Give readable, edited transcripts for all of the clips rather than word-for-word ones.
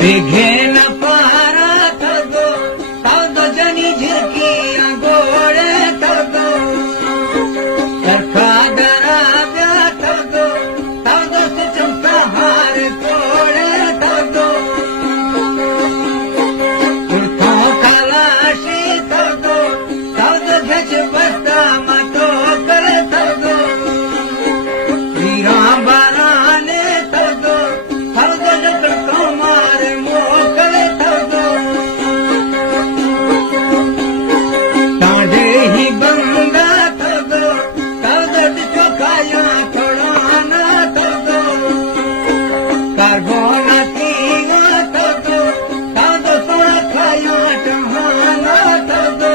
बेघेन पारा थगो तावदो जनी झिरकिया गोड़े थगो तरखा दराब्या थगो तावदो से चमका हार कोड़े थगो उर्थो कलाशी थगो तावदो झच बस्ता मतो कर थगो वीरा बनाने थगो तावदो जकड़ कमार मोकर थगो तांडे ही बंदा थगो तावदो दिचो काया थोड़ाना थगो कारगोना तीना थगो तावदो सोना खाया टहाना थगो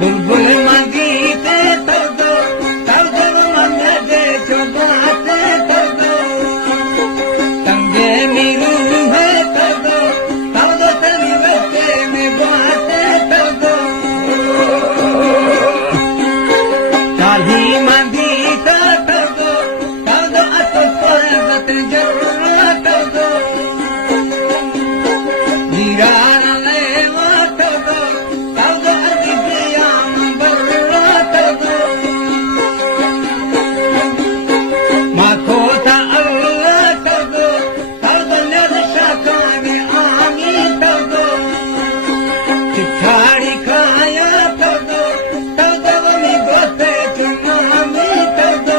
बुलबुल मंगीते थगो तावदो मंगदे चोबाते थगो तंगे नीरू है थगो तावदो तनी बच्चे में बाते थगो काली मंगीता थगो तावदो अतो पर्वत जरूर थगो जीरान लेवा थगो तावदो माखोता अल्लाह थगो तावदो निर्शाकाने आमी थगो चिठाड़ी खाया थगो तावदो वमी गोते चुनामी थगो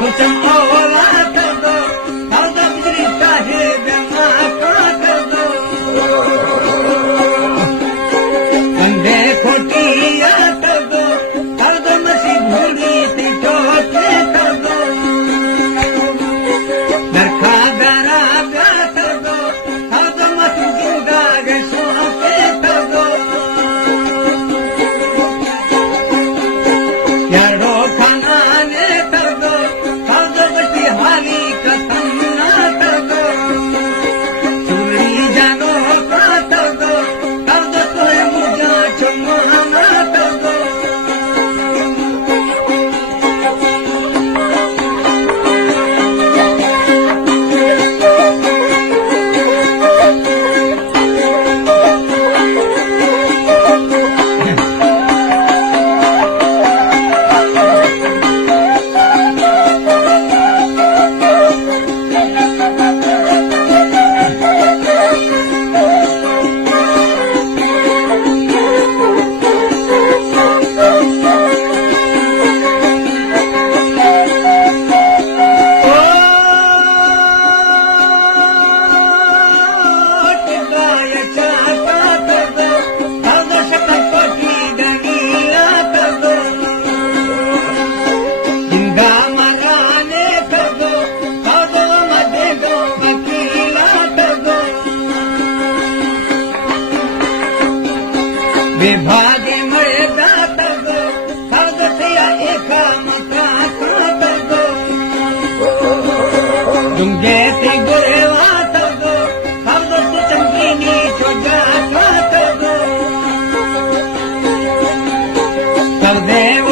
कुचम ओला थगो तावदो बिजली चाहे बेमा थगो कंधे खोटिया थगो तावदो मसी भूली ती टोटे थगो दरखा दराब्या थगो तावदो मसी जिंदा गसोते थगो यारो खानाने थगो हाली कसन्ना थगो चूड़ी जानो का थगो तावदो तोहे मुझा चुमाना थगो विभागे मळदा थगो तावदो एका मका थगो दुंगे ते गोरेवा थगो देव